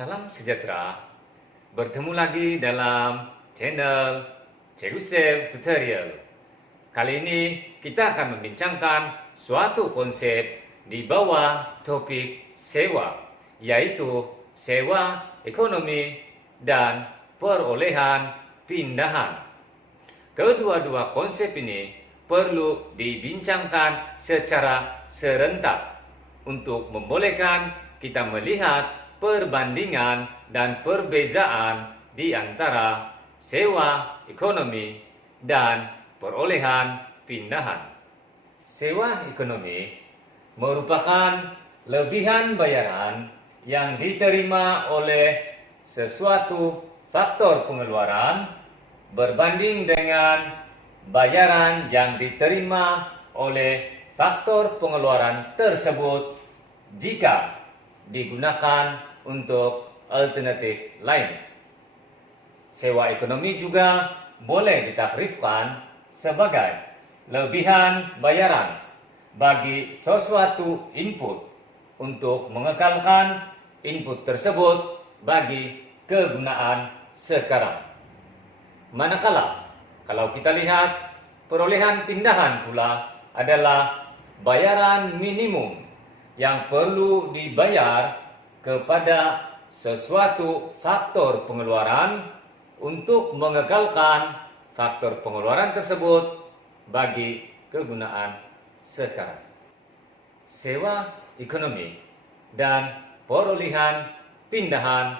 Salam sejahtera. Bertemu lagi dalam channel Cikgu Sev Tutorial. Kali ini kita akan membincangkan suatu konsep di bawah topik sewa, yaitu sewa ekonomi dan perolehan pindahan. Kedua-dua konsep ini perlu dibincangkan secara serentak untuk membolehkan kita melihat perbandingan dan perbezaan di antara sewa ekonomi dan perolehan pindahan. Sewa ekonomi merupakan lebihan bayaran yang diterima oleh sesuatu faktor pengeluaran berbanding dengan bayaran yang diterima oleh faktor pengeluaran tersebut jika digunakan untuk alternatif lain. Sewa ekonomi juga boleh ditakrifkan sebagai lebihan bayaran bagi sesuatu input untuk mengekalkan input tersebut bagi kegunaan sekarang. Manakala kalau kita lihat perolehan pindahan pula adalah bayaran minimum yang perlu dibayar kepada sesuatu faktor pengeluaran untuk mengekalkan faktor pengeluaran tersebut bagi kegunaan sekarang. Sewa ekonomi dan perolehan pindahan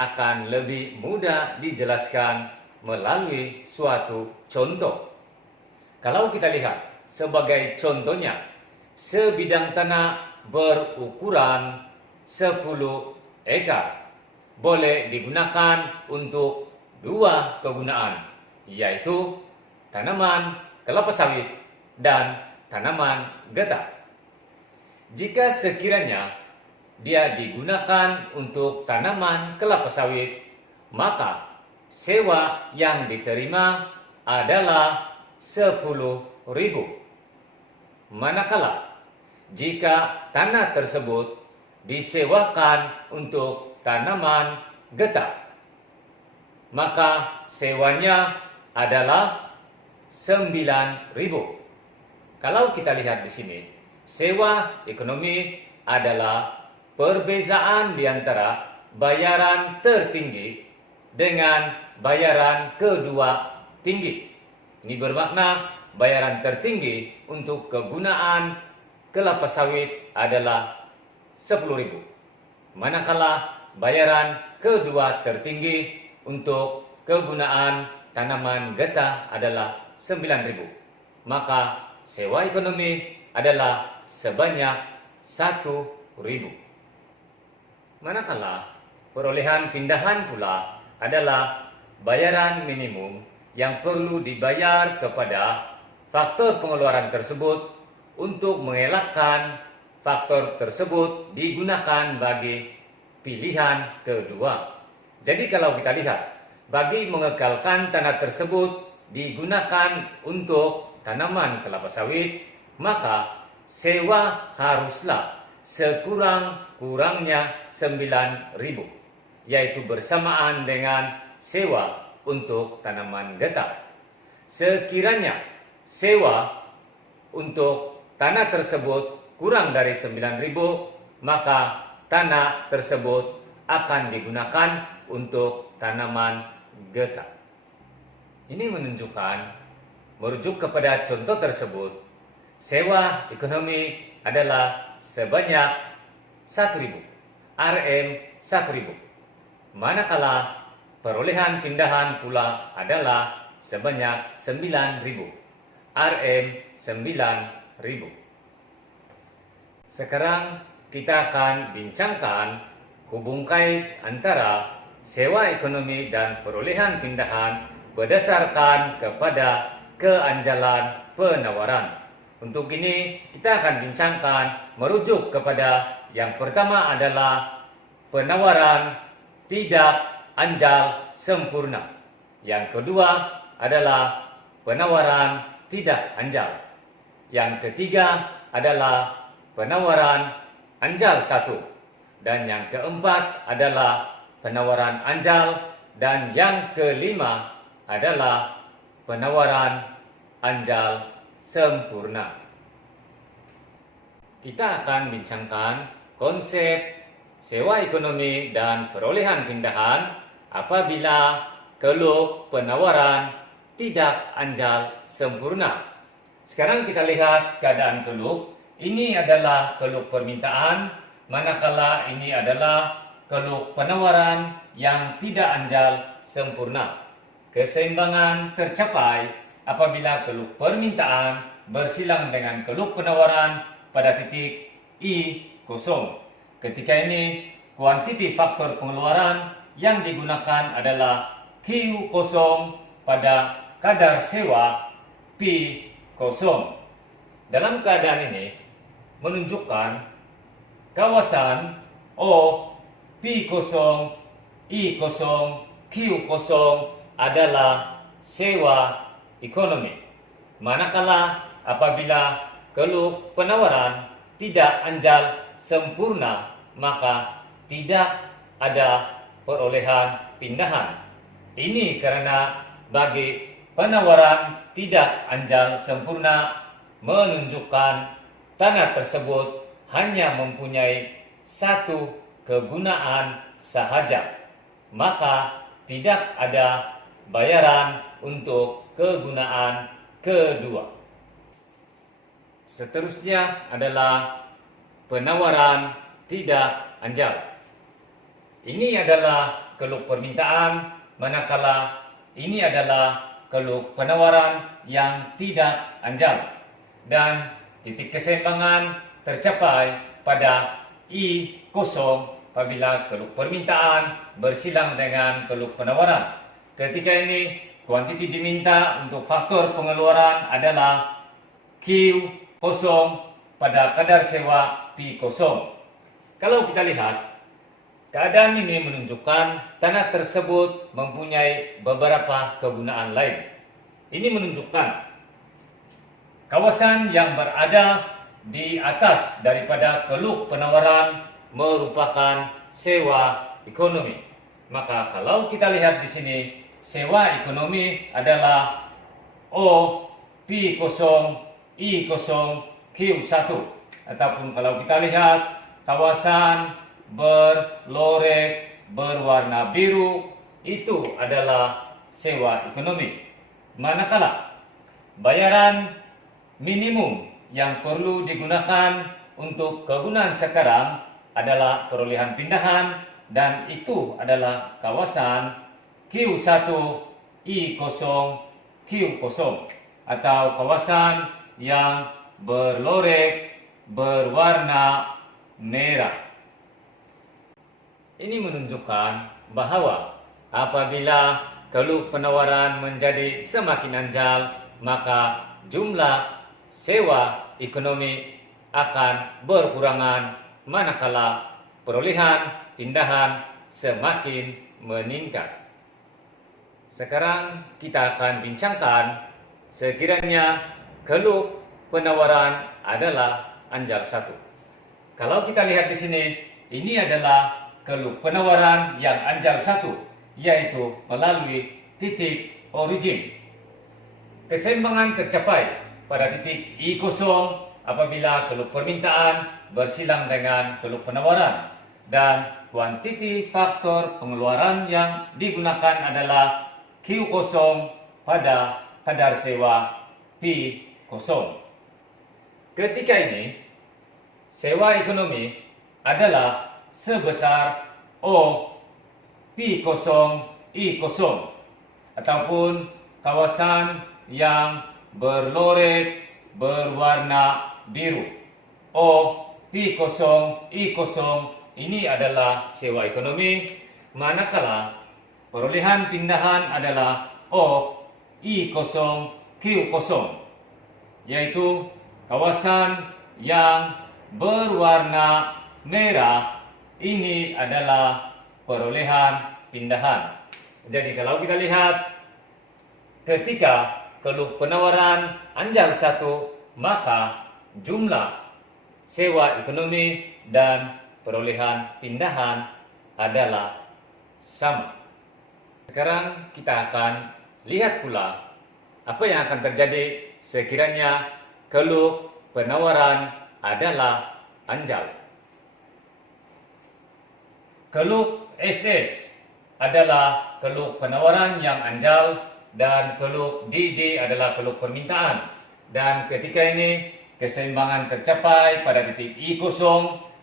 akan lebih mudah dijelaskan melalui suatu contoh. Kalau kita lihat sebagai contohnya, sebidang tanah berukuran 10 ekar boleh digunakan untuk dua kegunaan, yaitu tanaman kelapa sawit dan tanaman getah. Jika sekiranya dia digunakan untuk tanaman kelapa sawit, maka sewa yang diterima adalah 10.000. Manakala jika tanah tersebut disewakan untuk tanaman getah, maka sewanya adalah 9.000. Kalau kita lihat di sini, sewa ekonomi adalah perbezaan di antara bayaran tertinggi dengan bayaran kedua tinggi. Ini bermakna bayaran tertinggi untuk kegunaan kelapa sawit adalah 10.000. Manakala bayaran kedua tertinggi untuk kegunaan tanaman getah adalah 9.000. Maka sewa ekonomi adalah sebanyak 1.000. Manakala perolehan pindahan pula adalah bayaran minimum yang perlu dibayar kepada faktor pengeluaran tersebut untuk mengelakkan faktor tersebut digunakan bagi pilihan kedua. Jadi kalau kita lihat, bagi mengekalkan tanah tersebut digunakan untuk tanaman kelapa sawit, maka sewa haruslah sekurang-kurangnya 9.000, yaitu bersamaan dengan sewa untuk tanaman getah. Sekiranya sewa untuk tanah tersebut kurang dari 9.000, maka tanah tersebut akan digunakan untuk tanaman getah. Ini menunjukkan, merujuk kepada contoh tersebut, sewa ekonomi adalah sebanyak 1.000, RM 1.000. Manakala perolehan pindahan pula adalah sebanyak 9.000, RM 9.000. Sekarang kita akan bincangkan hubung kait antara sewa ekonomi dan perolehan pindahan berdasarkan kepada keanjalan penawaran. Untuk ini kita akan bincangkan merujuk kepada yang pertama adalah penawaran tidak anjal sempurna. Yang kedua adalah penawaran tidak anjal. Yang ketiga adalah penawaran anjal 1. Dan yang keempat adalah penawaran anjal, dan yang kelima adalah penawaran anjal sempurna. Kita akan bincangkan konsep sewa ekonomi dan perolehan pindahan apabila keluk penawaran tidak anjal sempurna. Sekarang kita lihat keadaan keluk. Ini adalah keluk permintaan, manakala ini adalah keluk penawaran yang tidak anjal sempurna. Keseimbangan tercapai apabila keluk permintaan bersilang dengan keluk penawaran pada titik I kosong. Ketika ini, kuantiti faktor pengeluaran yang digunakan adalah Q kosong pada kadar sewa P kosong. Dalam keadaan ini, menunjukkan kawasan O, P kosong, I kosong, Q kosong adalah sewa ekonomi. Manakala apabila keluk penawaran tidak anjal sempurna, maka tidak ada perolehan pindahan. Ini karena bagi penawaran tidak anjal sempurna menunjukkan tanah tersebut hanya mempunyai satu kegunaan sahaja, maka tidak ada bayaran untuk kegunaan kedua. Seterusnya adalah penawaran tidak anjal. Ini adalah keluk permintaan, manakala ini adalah keluk penawaran yang tidak anjal. Dan titik keseimbangan tercapai pada I kosong apabila keluk permintaan bersilang dengan keluk penawaran. Ketika ini, kuantiti diminta untuk faktor pengeluaran adalah Q kosong pada kadar sewa P kosong. Kalau kita lihat, keadaan ini menunjukkan tanah tersebut mempunyai beberapa kegunaan lain. Ini menunjukkan kawasan yang berada di atas daripada keluk penawaran merupakan sewa ekonomi. Maka kalau kita lihat di sini, sewa ekonomi adalah O, P kosong, I kosong, Q1. Ataupun kalau kita lihat kawasan berlorek berwarna biru, itu adalah sewa ekonomi. Manakala bayaran minimum yang perlu digunakan untuk kegunaan sekarang adalah perolehan pindahan, dan itu adalah kawasan Q1, I kosong, Q0, atau kawasan yang berlorek berwarna merah. Ini menunjukkan bahwa apabila keluk penawaran menjadi semakin anjal, maka jumlah sewa ekonomi akan berkurangan, manakala perolehan pindahan semakin meningkat. Sekarang kita akan bincangkan sekiranya keluk penawaran adalah anjal 1. Kalau kita lihat di sini, ini adalah keluk penawaran yang anjal 1, yaitu melalui titik origin. Keseimbangan tercapai pada titik I kosong apabila keluk permintaan bersilang dengan keluk penawaran, dan kuantiti faktor pengeluaran yang digunakan adalah Q kosong pada kadar sewa P kosong. Ketika ini, sewa ekonomi adalah sebesar O, P kosong, I kosong, ataupun kawasan yang berlorek berwarna biru. O, P kosong, I kosong ini adalah sewa ekonomi, manakala perolehan pindahan adalah O, I kosong, Q kosong, yaitu kawasan yang berwarna merah. Ini adalah perolehan pindahan. Jadi kalau kita lihat, ketika keluk penawaran anjal 1, maka jumlah sewa ekonomi dan perolehan pindahan adalah sama. Sekarang kita akan lihat pula apa yang akan terjadi sekiranya keluh penawaran adalah anjal. Keluh SS adalah keluh penawaran yang anjal dan keluh DD adalah keluh permintaan. Dan ketika ini keseimbangan tercapai pada titik I0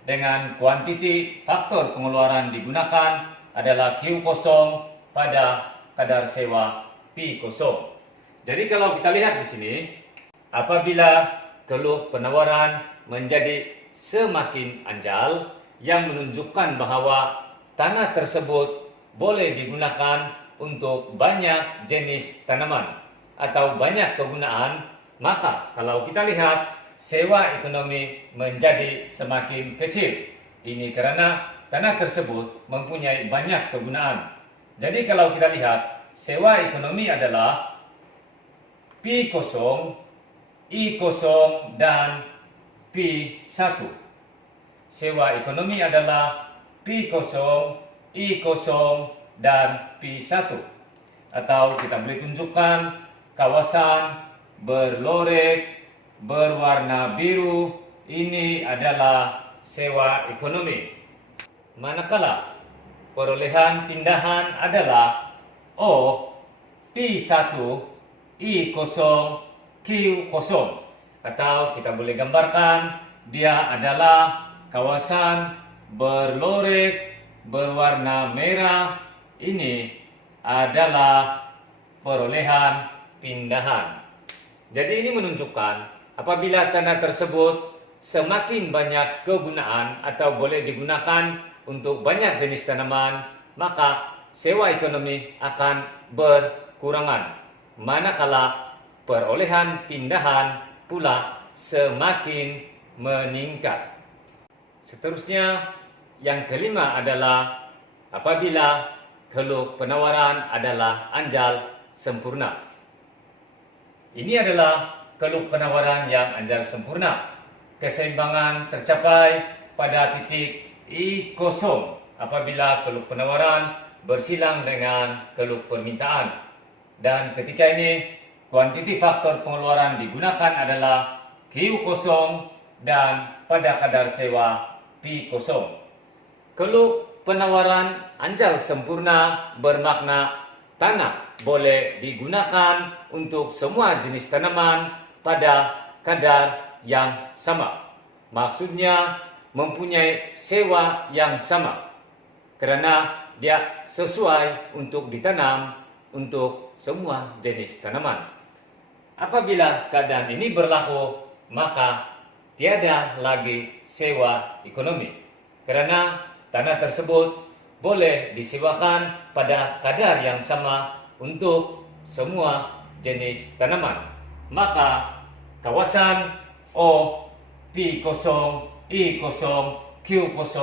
dengan kuantiti faktor pengeluaran digunakan adalah Q0 pada kadar sewa P0. Jadi kalau kita lihat di sini, apabila keluh penawaran menjadi semakin anjal yang menunjukkan bahwa tanah tersebut boleh digunakan untuk banyak jenis tanaman atau banyak kegunaan, maka kalau kita lihat sewa ekonomi menjadi semakin kecil. Ini karena tanah tersebut mempunyai banyak kegunaan. Jadi kalau kita lihat sewa ekonomi adalah P0, I0 dan P1. Sewa ekonomi adalah P0, I0 dan P1. Atau kita boleh tunjukkan kawasan berlorek berwarna biru, ini adalah sewa ekonomi. Manakala perolehan pindahan adalah O, P1, I0, Q0. Atau kita boleh gambarkan dia adalah kawasan berlorek berwarna merah, ini adalah perolehan pindahan. Jadi ini menunjukkan apabila tanah tersebut semakin banyak kegunaan atau boleh digunakan untuk banyak jenis tanaman, maka sewa ekonomi akan berkurangan. Manakala perolehan pindahan pula semakin meningkat. Seterusnya, yang kelima adalah apabila keluh penawaran adalah anjal sempurna. Ini adalah keluh penawaran yang anjal sempurna. Keseimbangan tercapai pada titik I0 apabila keluh penawaran bersilang dengan keluh permintaan. Dan ketika ini kuantiti faktor pengeluaran digunakan adalah Q0 dan pada kadar sewa P0. Keluh penawaran anjal sempurna bermakna tanah boleh digunakan untuk semua jenis tanaman pada kadar yang sama. Maksudnya mempunyai sewa yang sama karena dia sesuai untuk ditanam untuk semua jenis tanaman. Apabila keadaan ini berlaku, maka tiada lagi sewa ekonomi karena tanah tersebut boleh disewakan pada kadar yang sama untuk semua jenis tanaman. Maka kawasan O, P0, I0, Q0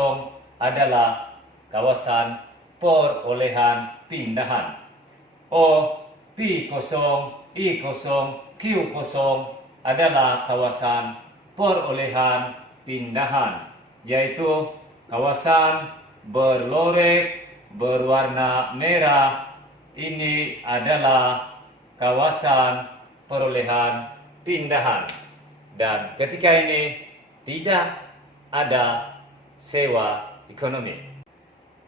adalah kawasan perolehan pindahan. O, P0, I0, Q0 adalah kawasan perolehan pindahan, yaitu kawasan berlorek berwarna merah, ini adalah kawasan perolehan pindahan. Dan ketika ini tidak ada sewa ekonomi.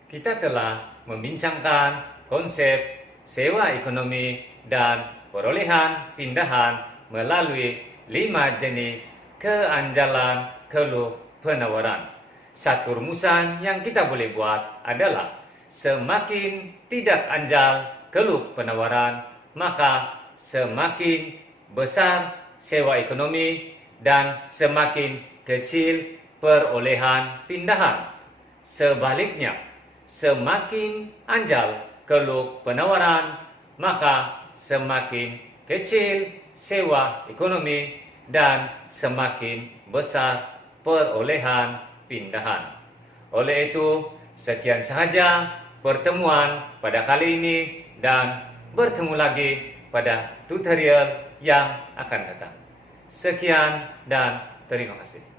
Kita telah membincangkan konsep sewa ekonomi dan perolehan pindahan melalui 5 jenis keanjalan keluh penawaran. Satu rumusan yang kita boleh buat adalah semakin tidak anjal keluh penawaran, maka semakin besar sewa ekonomi dan semakin kecil perolehan pindahan. Sebaliknya, semakin anjal keluh penawaran, maka semakin kecil sewa ekonomi dan semakin besar perolehan pindahan. Oleh itu, sekian sahaja pertemuan pada kali ini dan bertemu lagi pada tutorial yang akan datang. Sekian dan terima kasih.